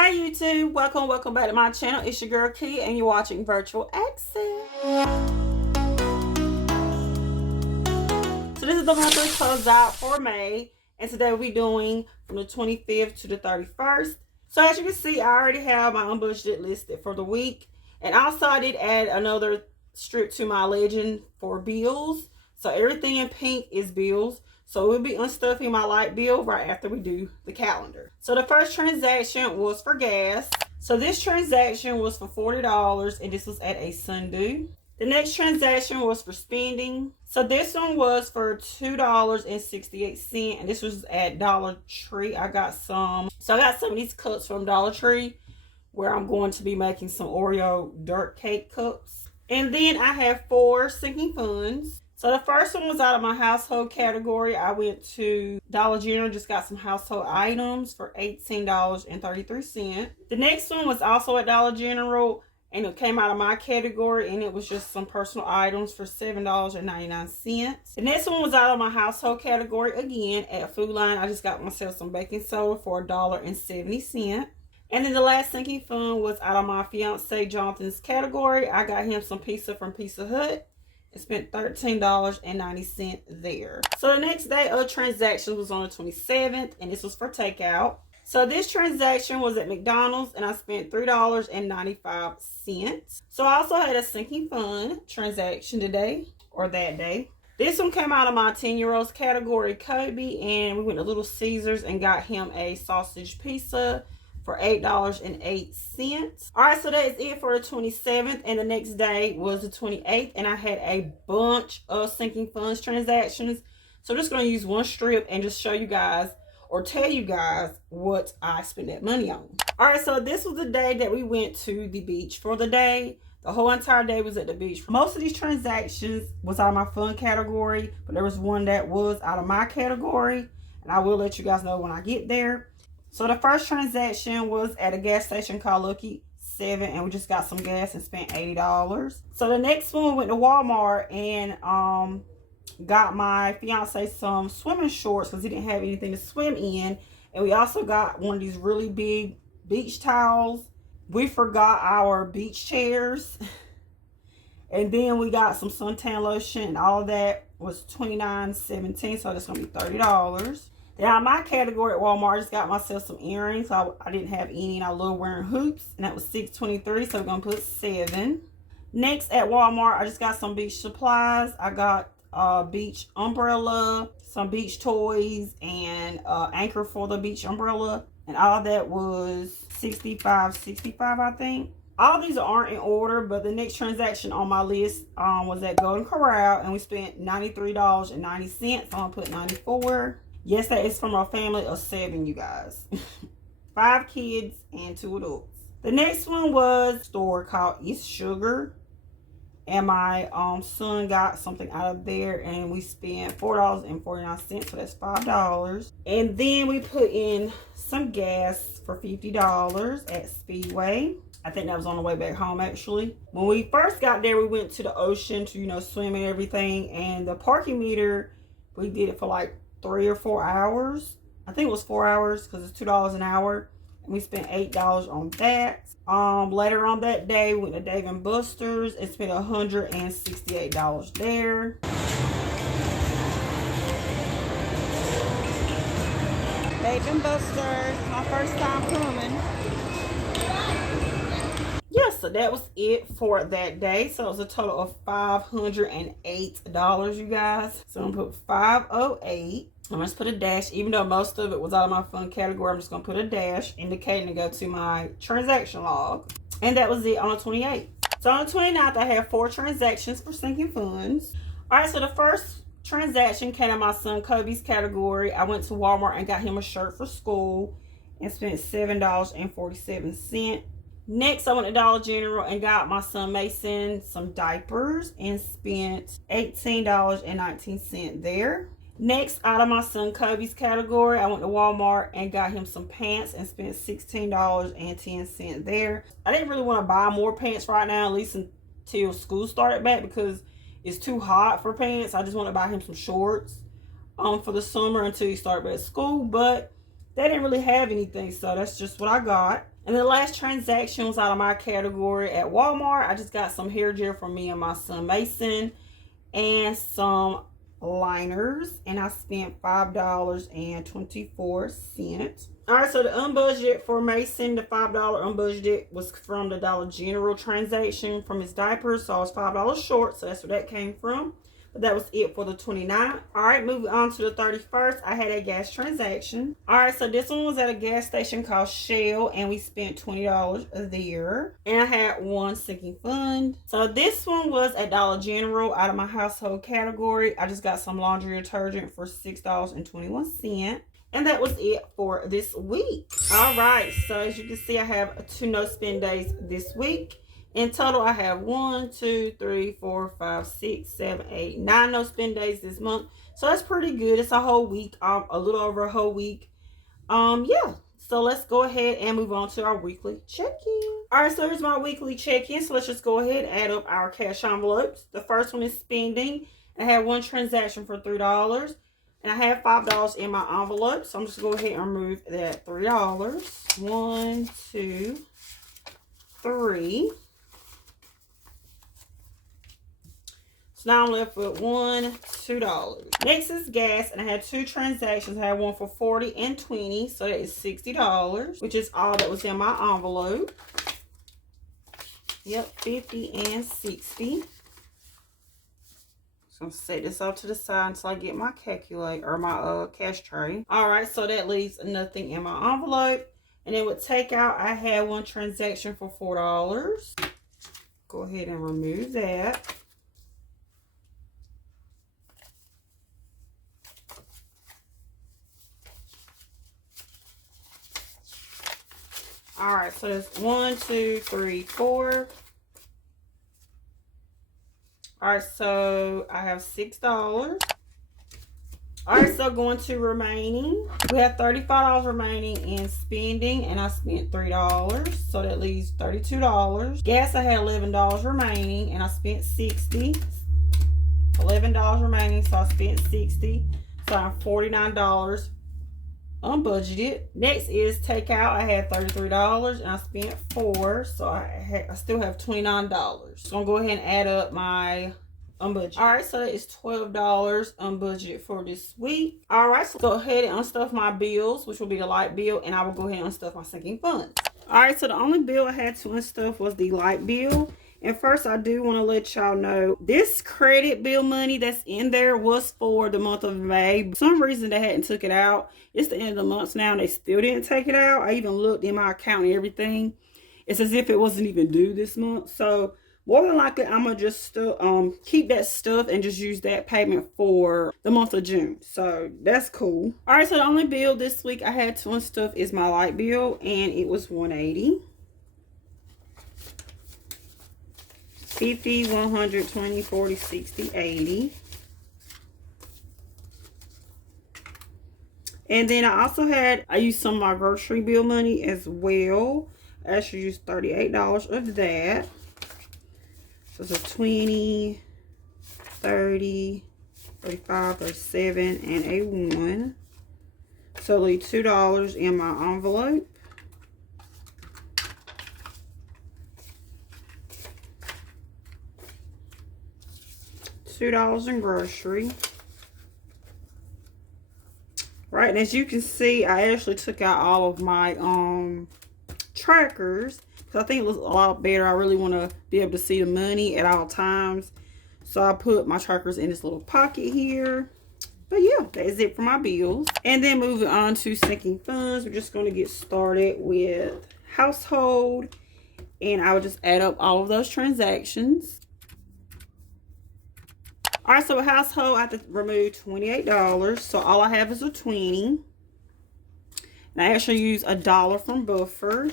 Hi YouTube, welcome back to my channel. It's your girl Key and you're watching Virtual Access. So this is the monthly closeout for May, and today we'll be doing from the 25th to the 31st. So as you can see, I already have my unbudgeted listed for the week, and also I did add another strip to my legend for bills. So everything in pink is bills. So we'll be unstuffing my light bill right after we do the calendar. So the first transaction was for gas. So this transaction was for $40, and this was at a Sunday. The next transaction was for spending. So this one was for $2.68, and this was at Dollar Tree. I got some of these cups from Dollar Tree, where I'm going to be making some Oreo dirt cake cups. And then I have 4 sinking funds. So the first one was out of my household category. I went to Dollar General, just got some household items for $18.33. The next one was also at Dollar General, and it came out of my category, and it was just some personal items for $7.99. The next one was out of my household category again at Food Line. I just got myself some baking soda for $1.70. And then the last sinking fund was out of my fiance Jonathan's category. I got him some pizza from Pizza Hut. I spent $13.90 there. So the next day of transactions was on the 27th, and this was for takeout. So this transaction was at McDonald's, and I spent $3.95. So I also had a sinking fund transaction today, or that day. This one came out of my 10-year-olds category, Kobe, and we went to Little Caesars and got him a sausage pizza for $8.08. All right, so that is it for the 27th, and the next day was the 28th, and I had a bunch of sinking funds transactions. So I'm just going to use one strip and just show you guys or tell you guys what I spent that money on. All right, so this was the day that we went to the beach for the day. The whole entire day was at the beach. Most of these transactions was out of my fun category, but there was one that was out of my category, and I will let you guys know when I get there. So the first transaction was at a gas station called Lucky 7, and we just got some gas and spent $80. So the next one, we went to Walmart and got my fiance some swimming shorts because he didn't have anything to swim in. And we also got one of these really big beach towels. We forgot our beach chairs. And then we got some suntan lotion, and all of that was $29.17, so that's going to be $30. Now, in my category at Walmart, I just got myself some earrings. So I didn't have any, and I love wearing hoops. And that was $6.23, so we're going to put $7. Next, at Walmart, I just got some beach supplies. I got a beach umbrella, some beach toys, and anchor for the beach umbrella. And all of that was $65.65, I think. All these aren't in order, but the next transaction on my list was at Golden Corral, and we spent $93.90. So I'm going to put $94. Yes, that is from a family of 7, you guys. 5 kids and 2 adults. The next one was a store called East Sugar. And my son got something out of there, and we spent $4.49, so that's $5. And then we put in some gas for $50 at Speedway. I think that was on the way back home, actually. When we first got there, we went to the ocean to, swim and everything. And the parking meter, we did it for like 3 or 4 hours. I think it was 4 hours because it's $2 an hour. And we spent $8 on that. Later on that day, we went to Dave & Buster's and spent $168 there. Dave & Buster's, my first time coming. Yeah, so that was it for that day. So it was a total of $508, you guys. So I'm going to put 508. I'm just put a dash, even though most of it was out of my fun category. I'm just going to put a dash indicating to go to my transaction log. And that was it on the 28th. So on the 29th, I had 4 transactions for sinking funds. All right, so the first transaction came in my son Kobe's category. I went to Walmart and got him a shirt for school and spent $7.47. Next, I went to Dollar General and got my son Mason some diapers and spent $18.19 there. Next, out of my son Kobe's category, I went to Walmart and got him some pants and spent $16.10 there. I didn't really want to buy more pants right now, at least until school started back, because it's too hot for pants. I just want to buy him some shorts for the summer until he started back at school. But they didn't really have anything, so that's just what I got. And the last transaction was out of my category at Walmart. I just got some hair gel for me and my son Mason and some liners, and I spent $5.24. All right, so the unbudgeted for Mason, the $5 unbudgeted was from the Dollar General transaction from his diapers, so I was $5 short, so that's where that came from. But that was it for the 29th. All right, moving on to the 31st, I had a gas transaction. All right, so this one was at a gas station called Shell, and we spent $20 there. And I had one sinking fund. So this one was at Dollar General out of my household category. I just got some laundry detergent for $6.21. And that was it for this week. All right, so as you can see, I have 2 no spend days this week. In total, I have 1, 2, 3, 4, 5, 6, 7, 8, 9 no spend days this month. So that's pretty good. It's a whole week, a little over a whole week. Yeah. So let's go ahead and move on to our weekly check-in. All right, so here's my weekly check-in. So let's just go ahead and add up our cash envelopes. The first one is spending. I had one transaction for $3. And I have $5 in my envelope. So I'm just going to go ahead and remove that $3. 1, 2, 3. So now I'm left with $1, $2. Next is gas, and I had 2 transactions. I had one for $40 and $20, so that is $60, which is all that was in my envelope. Yep, $50 and $60. So I'm gonna set this off to the side until I get my calculator or my cash tray. All right, so that leaves nothing in my envelope. And then with takeout, I had one transaction for $4. Go ahead and remove that. All right, so it's 1, 2, 3, 4. All right, so I have $6. All right, so going to remaining. We have $35 remaining in spending, and I spent $3. So that leaves $32. Gas, I had $11 remaining, and I spent $60. $11 remaining, so I spent $60. So I have $49 unbudgeted. Next is takeout. I had $33 and I spent $4, so I still have $29. So I'm gonna go ahead and add up my unbudgeted. All right, so that is $12 unbudgeted for this week. All right, so go ahead and unstuff my bills, which will be the light bill, and I will go ahead and unstuff my sinking funds. All right, so the only bill I had to unstuff was the light bill. And first, I do want to let y'all know this credit bill money that's in there was for the month of May. For some reason, they hadn't took it out. It's the end of the month now, and they still didn't take it out. I even looked in my account and everything. It's as if it wasn't even due this month. So more than likely, I'm going to just still keep that stuff and just use that payment for the month of June. So that's cool. All right, so the only bill this week I had to unstuff is my light bill, and it was $180. 50, 100, 20, 40, 60, 80. And then I used some of my grocery bill money as well. I actually used $38 of that. So it's a 20, 30, 35, 37, and a 1. So leave $2 in my envelope. $2 in grocery. Right, and as you can see, I actually took out all of my trackers because I think it looks a lot better. I really want to be able to see the money at all times. So I put my trackers in this little pocket here. But yeah, that is it for my bills. And then moving on to sinking funds, we're just going to get started with household. And I will just add up all of those transactions. All right, so with household, I have to remove $28. So all I have is a 20. And I actually use $1 from Buffer.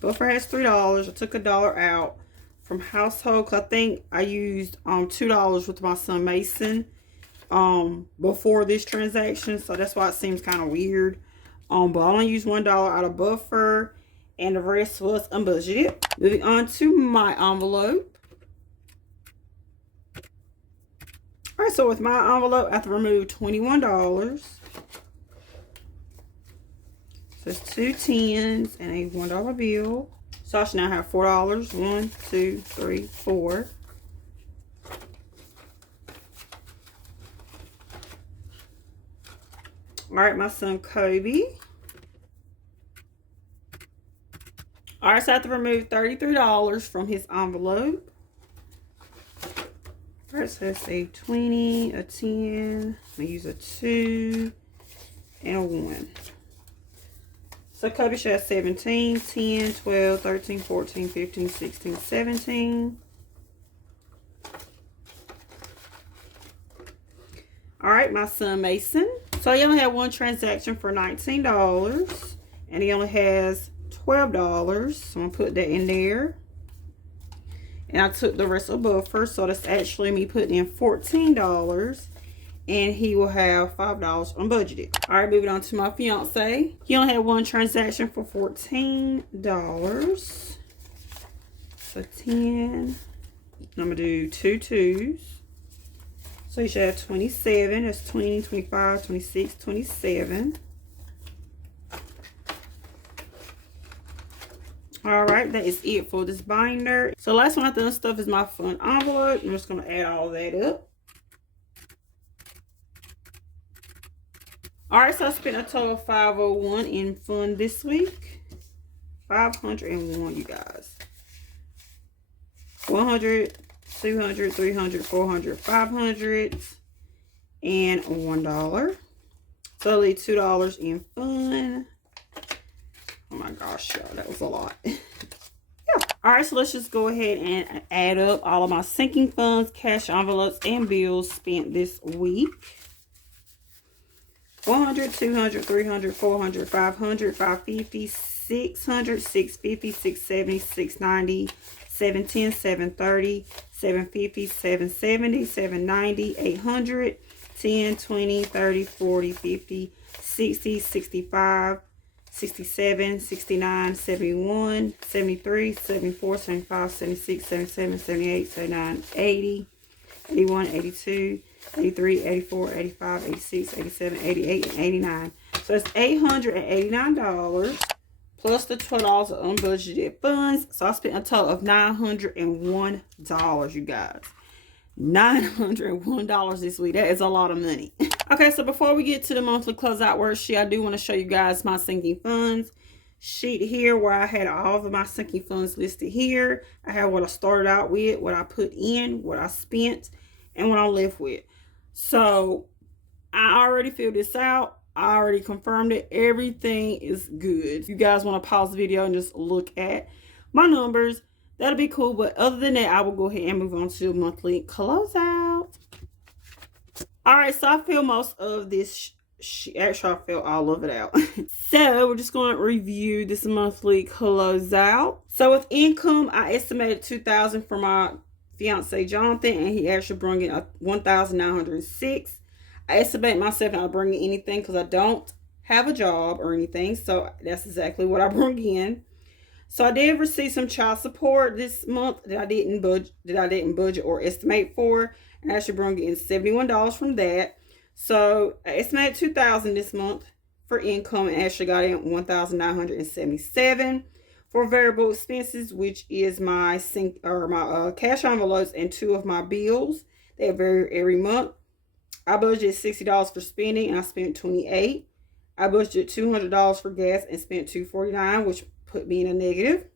Buffer has $3. I took $1 out from household because I think I used $2 with my son Mason before this transaction. So that's why it seems kind of weird. But I only used $1 out of Buffer, and the rest was unbudgeted. Moving on to my envelope. All right, so with my envelope, I have to remove $21. So it's 2 10s and a $1 bill. So I should now have $4. 1, 2, 3, 4. All right, my son Kobe. All right, so I have to remove $33 from his envelope. All right, so that's a 20, a 10. I use a 2 and a 1. So Kobe should have 17, 10, 12, 13, 14, 15, 16, 17. All right, my son Mason. So he only had one transaction for $19. And he only has $12. So I'm going to put that in there. And I took the rest of the buffer. So that's actually me putting in $14. And he will have $5 unbudgeted. All right, moving on to my fiance. He only had one transaction for $14. So 10. I'm going to do 2 2s. So you should have 27. That's 20, 25, 26, 27. All right, that is it for this binder. So last one I have to unstuff is my fun envelope. I'm just going to add all that up. All right, so I spent a total of $501 in fun this week. 501, you guys. 100, 200, 300, 400, 500, and $1. So I leave $2 in fun. Oh my gosh, y'all, that was a lot. Yeah. All right, so let's just go ahead and add up all of my sinking funds, cash envelopes, and bills spent this week. 100, 200, 300, 400, 500, 550, 600, 650, 670, 690, 710, 730, 750, 770, 790, 800, 10, 20, 30, 40, 50, 60, 65, 67, 69, 71, 73, 74, 75, 76, 77, 78, 79, 80, 81, 82, 83, 84, 85, 86, 87, 88, and 89. So it's $889 plus the $12 of unbudgeted funds. So I spent a total of $901, you guys. $901 this week. That is a lot of money. Okay, so before we get to the monthly closeout worksheet, I do want to show you guys my sinking funds sheet here, where I had all of my sinking funds listed here. I have what I started out with, what I put in, what I spent, and what I'm left with. So I already filled this out. I already confirmed it. Everything is good. If you guys want to pause the video and just look at my numbers, that'll be cool. But other than that, I will go ahead and move on to monthly closeout. All right, so I filled most of this. Actually, I filled all of it out. So we're just going to review this monthly closeout. So with income, I estimated $2,000 for my fiance Jonathan, and he actually brought in $1,906. I estimate myself not bringing anything because I don't have a job or anything, so that's exactly what I brought in. So I did receive some child support this month that I didn't budget or estimate for, and I actually brought in $71 from that. So I estimated $2,000 this month for income, and actually got in $1,977 for variable expenses, which is my cash envelopes and 2 of my bills. They vary every month. I budgeted $60 for spending, and I spent $28. I budgeted $200 for gas and spent $249, which put me in a negative.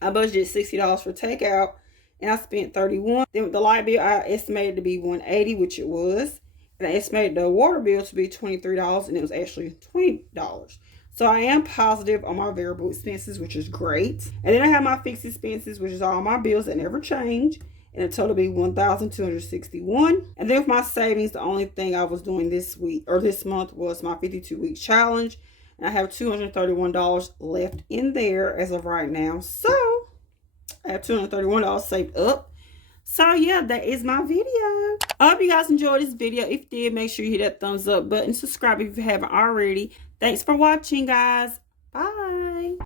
I budgeted $60 for takeout, and I spent $31. Then with the light bill, I estimated to be $180, which it was. And I estimated the water bill to be $23, and it was actually $20. So I am positive on my variable expenses, which is great. And then I have my fixed expenses, which is all my bills that never change. And the total be $1,261. And then with my savings, the only thing I was doing this week or this month was my 52-week challenge. And I have $231 left in there as of right now. So I have $231 saved up. So yeah, that is my video. I hope you guys enjoyed this video. If you did, make sure you hit that thumbs up button. Subscribe if you haven't already. Thanks for watching, guys. Bye.